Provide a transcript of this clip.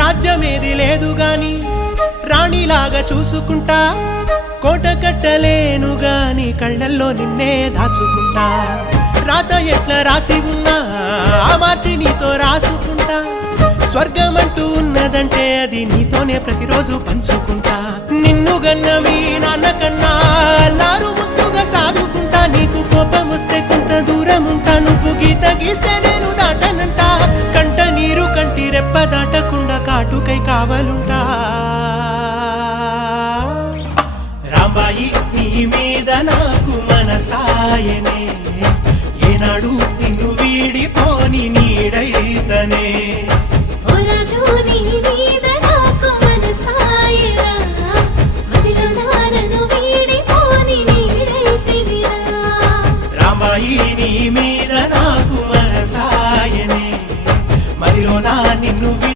రాజ్యమేది లేదు గాని రాణిలాగా చూసుకుంటా, కోట కట్టలేను గాని కళ్ళల్లో నిన్నే దాచుకుంటా. రాత ఎట్లా రాసి ఉన్నా మార్చి నీతో రాసుకుంటా, స్వర్గమంటూ ఉన్నదంటే అది నీతోనే ప్రతిరోజు పంచుకుంటా. నిన్ను గన్న మీ నాన్న కన్నా లారు ముద్దుగా సాదుకుంటా, నీకు కోపం వస్తే కొంత దూరం ఉంటా, నువ్వు గీత గీస్తే నేను దాటనంట, కంట నీరు కంటి రెప్ప దాటకుండా కాటుకై కావలుంటా. రాంబాయి నీ మీద నాకు మనసాయనే, ఏనాడు నిన్ను వీడిపోని నీడైతనే.